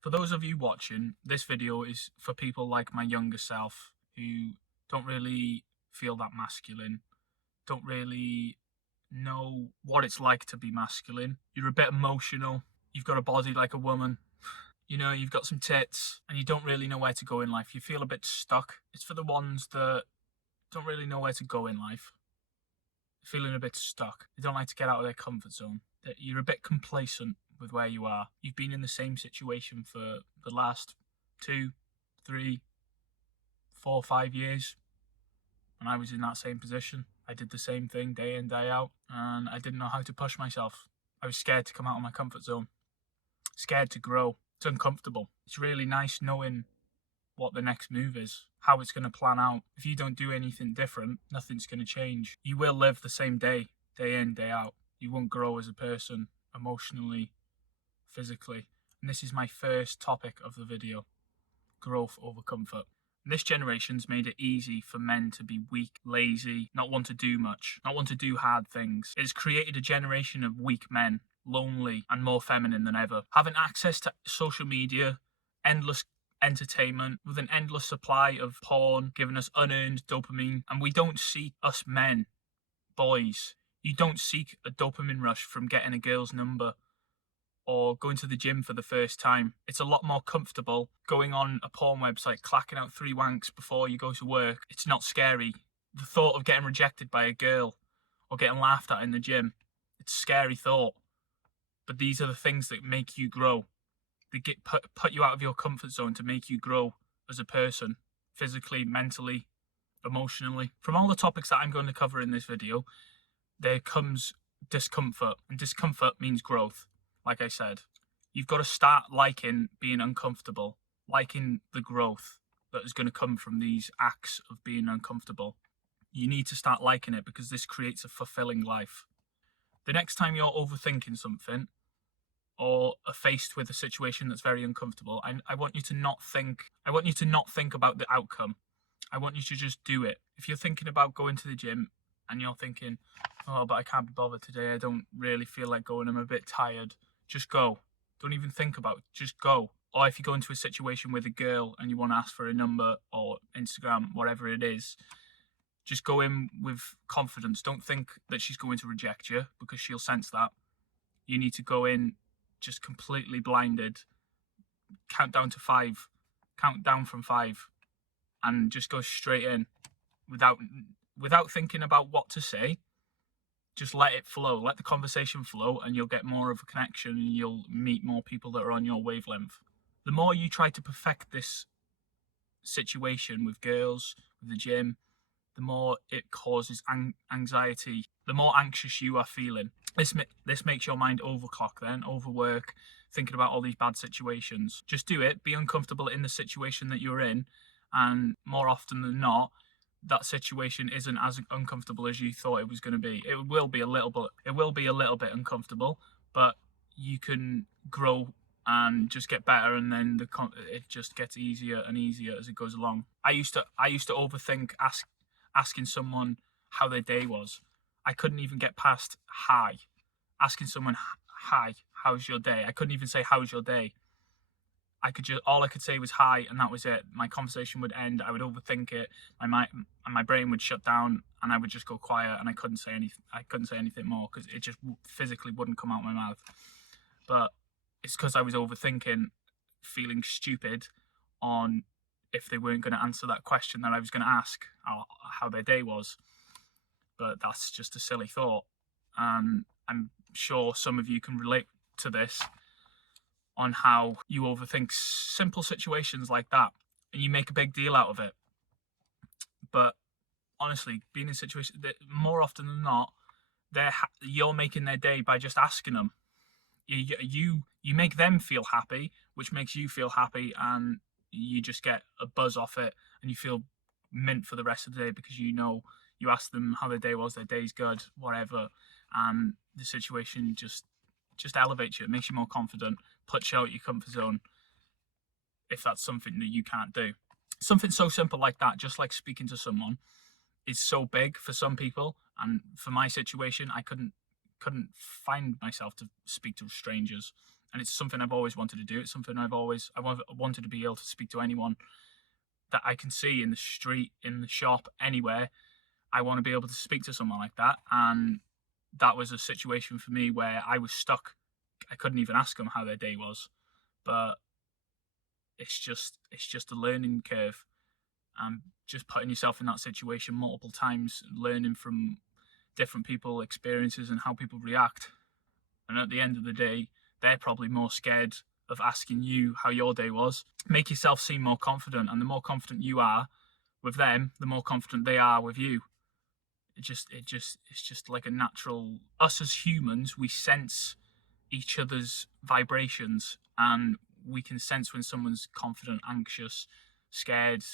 For those of you watching, this video is for people like my younger self who don't really feel that masculine, don't really know what it's like to be masculine. You're a bit emotional, you've got a body like a woman, you've got some tits, and you don't really know where to go in life. You feel a bit stuck. It's for the ones that don't really know where to go in life, feeling a bit stuck. They don't like to get out of their comfort zone. That you're a bit complacent with where you are. You've been in the same situation for the last 2, 3, 4, 5 years, and I was in that same position. I did the same thing day in, day out, and I didn't know how to push myself. I was scared to come out of my comfort zone, scared to grow. It's uncomfortable. It's really nice knowing what the next move is, how it's going to plan out. If you don't do anything different, nothing's going to change. You will live the same day in, day out. You won't grow as a person emotionally, physically. And this is my first topic of the video: growth over comfort. This generation's made it easy for men to be weak, lazy, not want to do much, not want to do hard things. It's created a generation of weak men, lonely and more feminine than ever. Having access to social media, endless entertainment, with an endless supply of porn, giving us unearned dopamine. And we don't seek, us men, boys, you don't seek a dopamine rush from getting a girl's number or going to the gym for the first time. It's a lot more comfortable going on a porn website, clacking out 3 wanks before you go to work. It's not scary. The thought of getting rejected by a girl or getting laughed at in the gym, it's a scary thought. But these are the things that make you grow. They put you out of your comfort zone to make you grow as a person, physically, mentally, emotionally. From all the topics that I'm going to cover in this video, there comes discomfort, and discomfort means growth. Like I said, you've got to start liking being uncomfortable, liking the growth that is going to come from these acts of being uncomfortable. You need to start liking it, because this creates a fulfilling life. The next time you're overthinking something or are faced with a situation that's very uncomfortable, I want you to not think about the outcome. I want you to just do it. If you're thinking about going to the gym and you're thinking, oh, but I can't be bothered today, I don't really feel like going, I'm a bit tired, just go. Don't even think about it, just go. Or if you go into a situation with a girl and you want to ask for a number or Instagram, whatever it is, just go in with confidence. Don't think that she's going to reject you, because she'll sense that. You need to go in just completely blinded, count down to 5, count down from 5, and just go straight in without thinking about what to say. Just let it flow, let the conversation flow, and you'll get more of a connection, and you'll meet more people that are on your wavelength. The more you try to perfect this situation with girls, with the gym, the more it causes anxiety, the more anxious you are feeling. This makes your mind overclock then, overwork, thinking about all these bad situations. Just do it, be uncomfortable in the situation that you're in, and more often than not, that situation isn't as uncomfortable as you thought it was going to be. It will be a little bit uncomfortable, but you can grow and just get better, and then it just gets easier and easier as it goes along. I used to overthink asking someone how their day was. I couldn't even get past hi. Asking someone, hi, how's your day? I couldn't even say, how's your day? All I could say was hi, and that was it. My conversation would end. I would overthink it. My brain would shut down, and I would just go quiet, and I couldn't say anything more, because it just physically wouldn't come out my mouth. But it's because I was overthinking, feeling stupid on if they weren't going to answer that question that I was going to ask, how their day was. But that's just a silly thought, and I'm sure some of you can relate to this, on how you overthink simple situations like that and you make a big deal out of it. But honestly, being in situations that more often than not, you're making their day by just asking them. You make them feel happy, which makes you feel happy, and you just get a buzz off it, and you feel mint for the rest of the day, because you ask them how their day was, their day's good, whatever, and the situation just elevates you. It makes you more confident, puts you out your comfort zone, if that's something that you can't do. Something so simple like that, just like speaking to someone, is so big for some people. And for my situation, I couldn't find myself to speak to strangers. and it's something I've always wanted to do. It's something I've wanted to be able to speak to anyone that I can see in the street, in the shop, anywhere. I want to be able to speak to someone like that. And that was a situation for me where I was stuck. I couldn't even ask them how their day was. But it's just a learning curve. And just putting yourself in that situation multiple times, learning from different people experiences and how people react. And at the end of the day, they're probably more scared of asking you how your day was. Make yourself seem more confident, and the more confident you are with them, the more confident they are with you. It's just like a natural. Us as humans, we sense each other's vibrations, and we can sense when someone's confident, anxious, scared,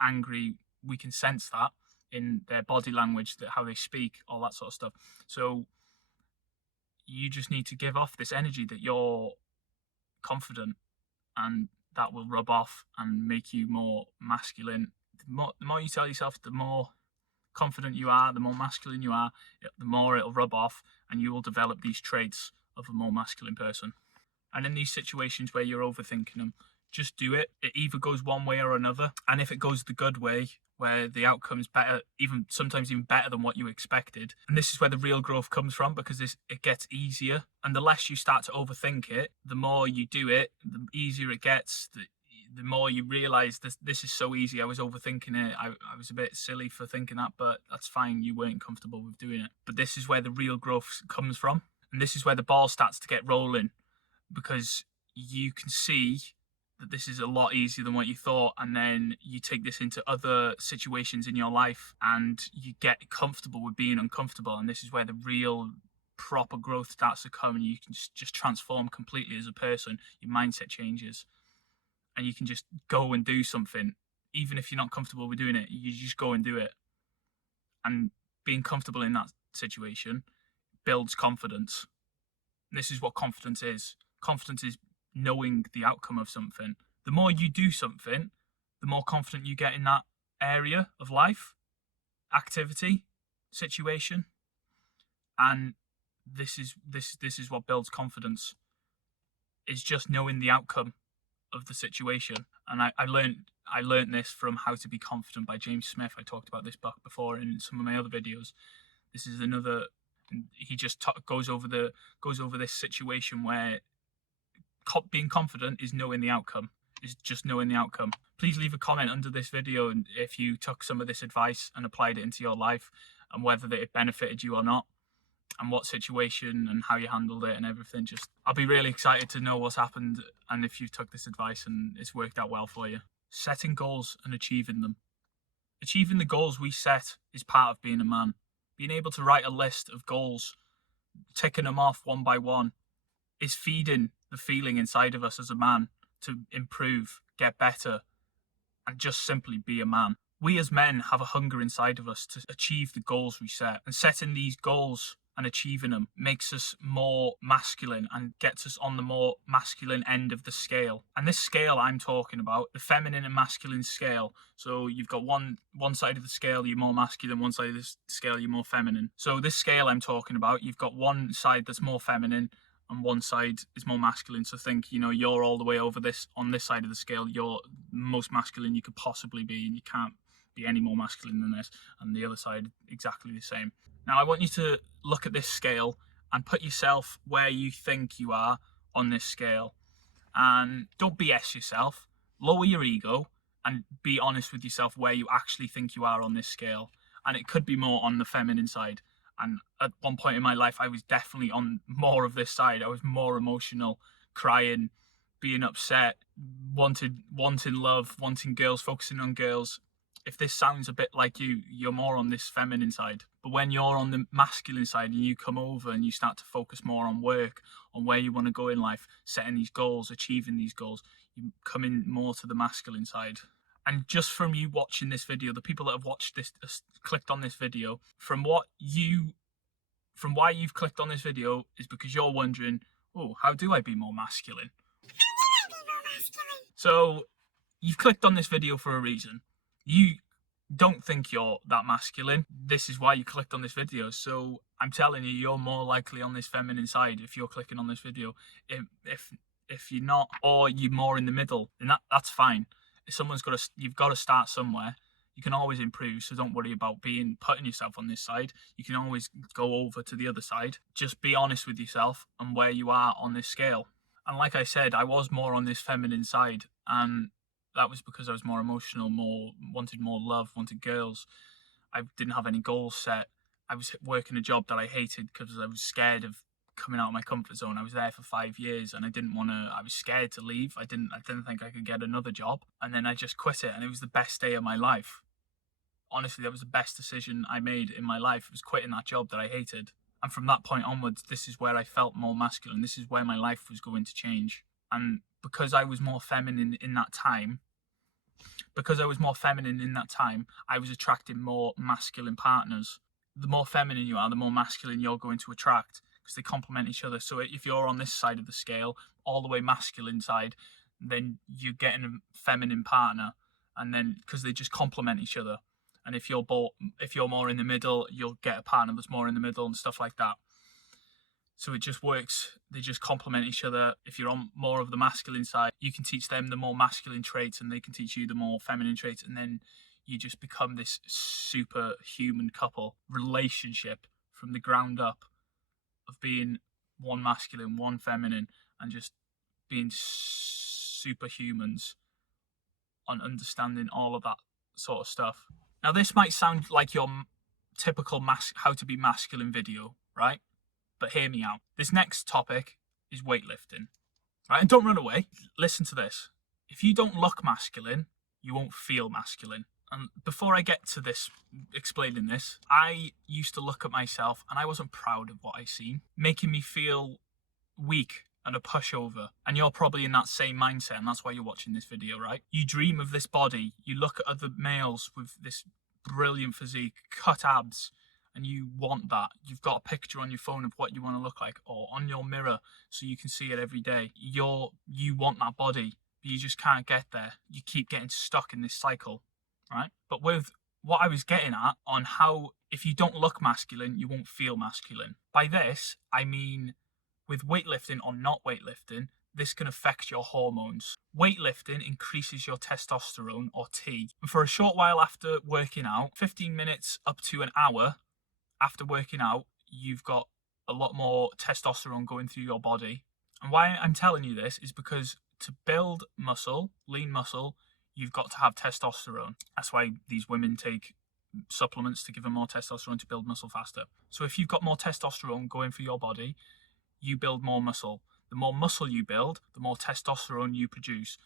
angry. We can sense that in their body language, how they speak, all that sort of stuff. So you just need to give off this energy that you're confident, and that will rub off and make you more masculine. The more you tell yourself, the more confident you are, the more masculine you are, the more it'll rub off, and you will develop these traits of a more masculine person. And in these situations where you're overthinking them, just do it. It either goes one way or another. And if it goes the good way, where the outcome's better, sometimes even better than what you expected. And this is where the real growth comes from, because it gets easier. And the less you start to overthink it, the more you do it, the easier it gets. The more you realize this is so easy. I was overthinking it. I was a bit silly for thinking that, but that's fine. You weren't comfortable with doing it. But this is where the real growth comes from. And this is where the ball starts to get rolling, because you can see that this is a lot easier than what you thought, and then you take this into other situations in your life and you get comfortable with being uncomfortable, and this is where the real proper growth starts to come, and you can just transform completely as a person. Your mindset changes, and you can just go and do something. Even if you're not comfortable with doing it, you just go and do it. And being comfortable in that situation builds confidence. And this is what confidence is. Confidence is knowing the outcome of something. The more you do something, the more confident you get in that area of life, activity, situation. And this is what builds confidence, is just knowing the outcome of the situation. And I learned this from How to Be Confident by James Smith. I talked about this book before in some of my other videos. This is another. He just goes over this situation where being confident is knowing the outcome. Is just knowing the outcome. Please leave a comment under this video if you took some of this advice and applied it into your life, and whether it benefited you or not, and what situation and how you handled it and everything. I'll be really excited to know what's happened, and if you took this advice and it's worked out well for you. Setting goals and achieving them. Achieving the goals we set is part of being a man. Being able to write a list of goals, ticking them off one by one, is feeding the feeling inside of us as a man to improve, get better, and just simply be a man. We as men have a hunger inside of us to achieve the goals we set, and setting these goals and achieving them makes us more masculine and gets us on the more masculine end of the scale. And this scale I'm talking about, the feminine and masculine scale. So you've got one side of the scale you're more masculine, one side of the scale you're more feminine. So this scale I'm talking about, you've got one side that's more feminine and one side is more masculine. So think, you're all the way over on this side of the scale. You're most masculine you could possibly be, and you can't be any more masculine than this. And the other side, exactly the same. Now, I want you to look at this scale and put yourself where you think you are on this scale. And don't BS yourself. Lower your ego and be honest with yourself where you actually think you are on this scale. And it could be more on the feminine side. And at one point in my life, I was definitely on more of this side. I was more emotional, crying, being upset, wanting love, wanting girls, focusing on girls. If this sounds a bit like you, you're more on this feminine side. But when you're on the masculine side and you come over and you start to focus more on work, on where you want to go in life, setting these goals, achieving these goals, you come in more to the masculine side. And just from you watching this video, the people that have watched this, clicked on this video, from why you've clicked on this video is because you're wondering, oh, how do I be more masculine? So you've clicked on this video for a reason. don't think you're that masculine. This is why you clicked on this video. So I'm telling you, you're more likely on this feminine side if you're clicking on this video. If you're not, or you're more in the middle, then that's fine. If you've got to start somewhere. You can always improve, so don't worry about putting yourself on this side. You can always go over to the other side. Just be honest with yourself and where you are on this scale. And like I said, I was more on this feminine side, and that was because I was more emotional, wanted more love, wanted girls. I didn't have any goals set. I was working a job that I hated because I was scared of coming out of my comfort zone. I was there for 5 years and I was scared to leave. I didn't think I could get another job, and then I just quit it, and it was the best day of my life. Honestly, that was the best decision I made in my life. It was quitting that job that I hated. And from that point onwards, this is where I felt more masculine. This is where my life was going to change. And because I was more feminine in that time, I was attracting more masculine partners. The more feminine you are, the more masculine you're going to attract, because they complement each other. So if you're on this side of the scale, all the way masculine side, then you're getting a feminine partner, and then because they just complement each other. And if you're more in the middle, you'll get a partner that's more in the middle and stuff like that. So it just works. They just complement each other. If you're on more of the masculine side, you can teach them the more masculine traits, and they can teach you the more feminine traits, and then you just become this superhuman couple relationship from the ground up of being one masculine, one feminine, and just being superhumans on understanding all of that sort of stuff. Now, this might sound like your typical how to be masculine video, right? But hear me out. This next topic is weightlifting, right? And don't run away. Listen to this. If you don't look masculine, you won't feel masculine. And before I get to this, explaining this, I used to look at myself and I wasn't proud of what I seen, making me feel weak and a pushover. And you're probably in that same mindset, and that's why you're watching this video, right? You dream of this body. You look at other males with this brilliant physique, cut abs, and you want that. You've got a picture on your phone of what you want to look like, or on your mirror so you can see it every day. You want that body, but you just can't get there. You keep getting stuck in this cycle, right? But with what I was getting at on how if you don't look masculine, you won't feel masculine. By this, I mean with weightlifting or not weightlifting, this can affect your hormones. Weightlifting increases your testosterone, or T. And for a short while after working out, 15 minutes up to an hour after working out, you've got a lot more testosterone going through your body. And why I'm telling you this is because to build muscle, lean muscle, you've got to have testosterone. That's why these women take supplements to give them more testosterone to build muscle faster. So if you've got more testosterone going through your body, you build more muscle. The more muscle you build, the more testosterone you produce.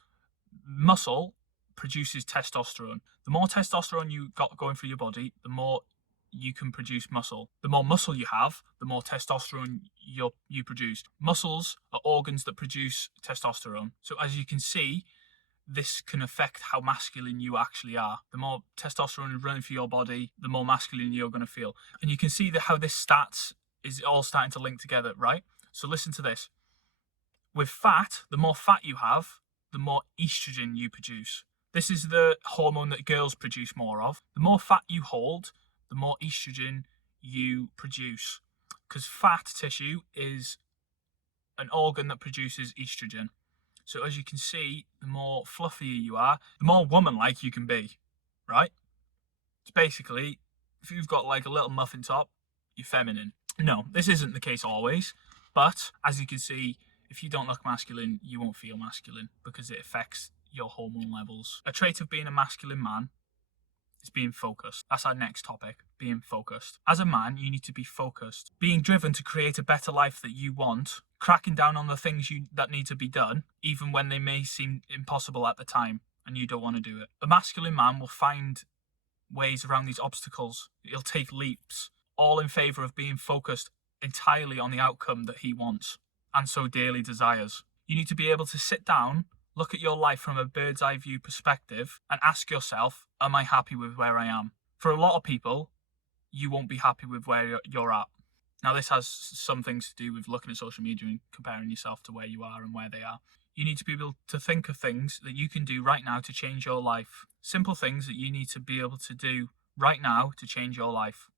Muscle produces testosterone. The more testosterone you got going through your body, the more you can produce muscle. The more muscle you have, the more testosterone you produce. Muscles are organs that produce testosterone. So as you can see, this can affect how masculine you actually are. The more testosterone is running through your body, the more masculine you're going to feel. And you can see that how this is all starting to link together, right? So listen to this. With fat, the more fat you have, the more estrogen you produce. This is the hormone that girls produce more of. The more fat you hold, the more estrogen you produce. Because fat tissue is an organ that produces estrogen. So as you can see, the more fluffier you are, the more woman-like you can be, right? It's basically, if you've got like a little muffin top, you're feminine. No, this isn't the case always, but as you can see, if you don't look masculine, you won't feel masculine because it affects your hormone levels. A trait of being a masculine man is being focused. That's our next topic, being focused. As a man, you need to be focused. Being driven to create a better life that you want, cracking down on the things that need to be done, even when they may seem impossible at the time and you don't want to do it. A masculine man will find ways around these obstacles. He'll take leaps, all in favour of being focused entirely on the outcome that he wants and so dearly desires. You need to be able to sit down, look at your life from a bird's eye view perspective and ask yourself, am I happy with where I am? For a lot of people, you won't be happy with where you're at. Now, this has some things to do with looking at social media and comparing yourself to where you are and where they are. You need to be able to think of things that you can do right now to change your life. Simple things that you need to be able to do right now to change your life.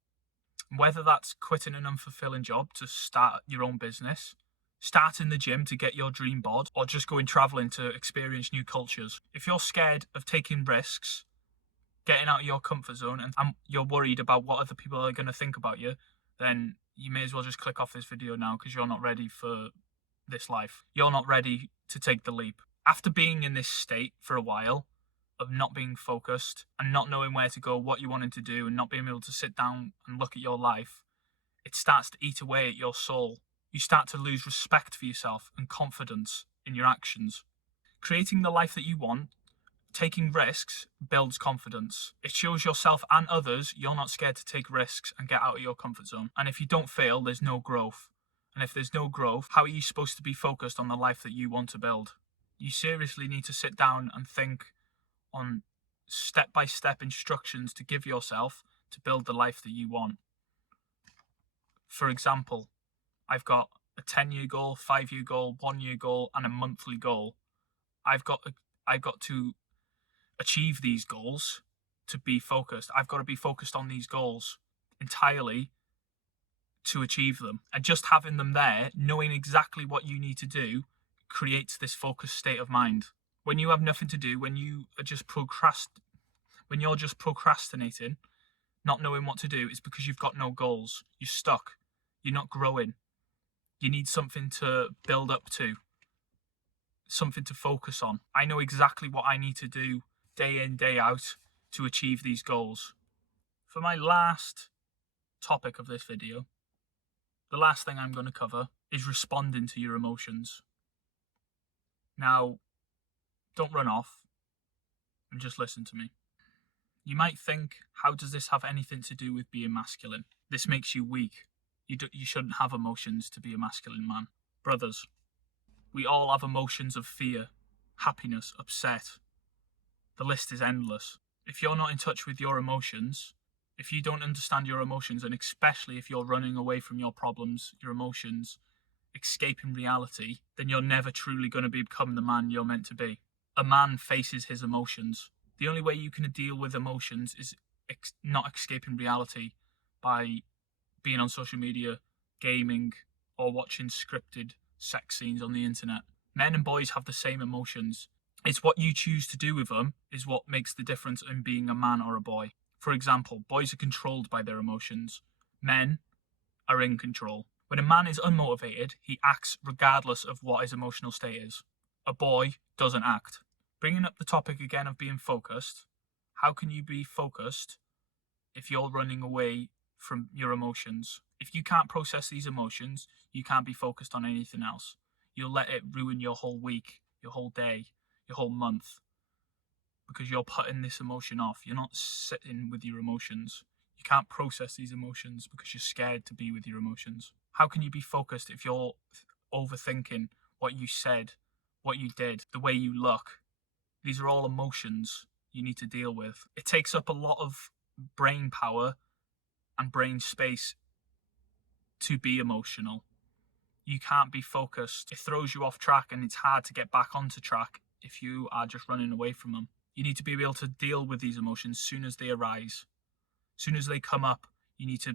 Whether that's quitting an unfulfilling job to start your own business, starting the gym to get your dream bod, or just going traveling to experience new cultures. If you're scared of taking risks, getting out of your comfort zone, and you're worried about what other people are going to think about you, then you may as well just click off this video now, because you're not ready for this life. You're not ready to take the leap. After being in this state for a while of not being focused and not knowing where to go, what you wanted to do, and not being able to sit down and look at your life, it starts to eat away at your soul. You start to lose respect for yourself and confidence in your actions. Creating the life that you want, taking risks, builds confidence. It shows yourself and others you're not scared to take risks and get out of your comfort zone. And if you don't fail, there's no growth. And if there's no growth, how are you supposed to be focused on the life that you want to build? You seriously need to sit down and think on step-by-step instructions to give yourself to build the life that you want. For example, I've got a 10-year goal, 5-year goal, 1-year goal, and a monthly goal. I've got to achieve these goals to be focused. I've got to be focused on these goals entirely to achieve them. And just having them there, knowing exactly what you need to do, creates this focused state of mind. When you have nothing to do, when you're just procrastinating, not knowing what to do, it's because you've got no goals. You're stuck. You're not growing. You need something to build up to, something to focus on. I know exactly what I need to do day in, day out to achieve these goals. For my last topic of this video, the last thing I'm going to cover is responding to your emotions. Now, don't run off and just listen to me. You might think, how does this have anything to do with being masculine? This makes you weak. You shouldn't have emotions to be a masculine man. Brothers, we all have emotions of fear, happiness, upset. The list is endless. If you're not in touch with your emotions, if you don't understand your emotions, and especially if you're running away from your problems, your emotions, escaping reality, then you're never truly going to become the man you're meant to be. A man faces his emotions. The only way you can deal with emotions is not escaping reality by being on social media, gaming, or watching scripted sex scenes on the internet. Men and boys have the same emotions. It's what you choose to do with them is what makes the difference in being a man or a boy. For example, boys are controlled by their emotions. Men are in control. When a man is unmotivated, he acts regardless of what his emotional state is. A boy doesn't act. Bringing up the topic again of being focused, how can you be focused if you're running away from your emotions? If you can't process these emotions, you can't be focused on anything else. You'll let it ruin your whole week, your whole day, your whole month, because you're putting this emotion off. You're not sitting with your emotions. You can't process these emotions because you're scared to be with your emotions. How can you be focused if you're overthinking what you said, what you did, the way you look? These are all emotions you need to deal with. It takes up a lot of brain power and brain space to be emotional. You can't be focused. It throws you off track, and it's hard to get back onto track if you are just running away from them. You need to be able to deal with these emotions soon as they arise. Soon as they come up, you need to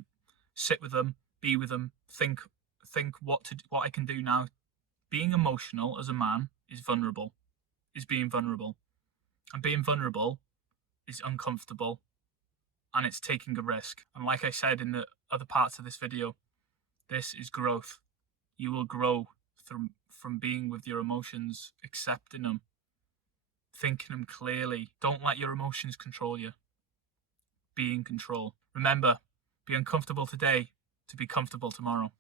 sit with them, be with them, think what I can do now. Being emotional as a man is being vulnerable. And being vulnerable is uncomfortable, and it's taking a risk. And like I said in the other parts of this video, this is growth. You will grow from being with your emotions, accepting them, thinking them clearly. Don't let your emotions control you. Be in control. Remember, be uncomfortable today to be comfortable tomorrow.